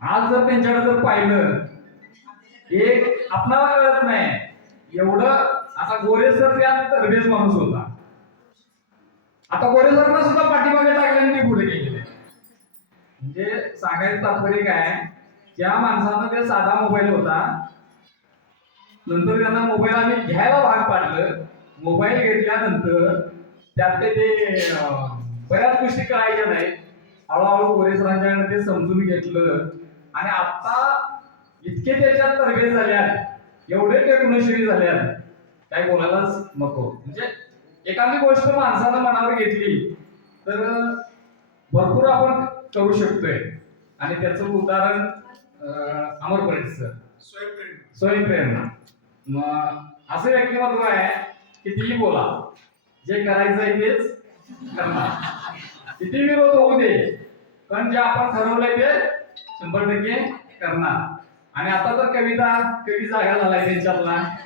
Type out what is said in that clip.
आज जर त्यांच्याकडे जर पाहिलं एक आपणाला कळत नाही. एवढं आता गोरे सर त्यात तरबेज माणूस होता. आता गोरे सरना सुद्धा पाठीमागे टाकल्याने आणि पुढे गेलेले म्हणजे सांगायचं तात्पर्य काय ज्या माणसानं ते साधा मोबाईल होता नंतर त्यांना मोबाईल आम्ही घ्यायला भाग पाडलं. मोबाईल घेतल्यानंतर त्यातले ते बऱ्याच गोष्टी कळायच्या नाहीत. हळूहळू गोरेसरांच्याकडे ते समजून घेतलं. आणि आता इतके त्याच्यात तरबेज आहेत. एवढे टेक्नॉलॉजी आहेत. काय बोलायलाच नको. म्हणजे एखादी गोष्ट माणसानं मनावर घेतली तर भरपूर आपण करू शकतोय. आणि त्याचं उदाहरण अं, अमर परेड सर. स्वयंप्रेरणा मग असं व्यक्तिमत्व आहे की ती बोला. जे करायचं आहे तेच करणार. किती विरोध होऊ दे. पण जे आपण ठरवलंय ते शंभर टक्के करणार. आणि आता तर कविता कवी जागा झालाय त्यांच्यातला.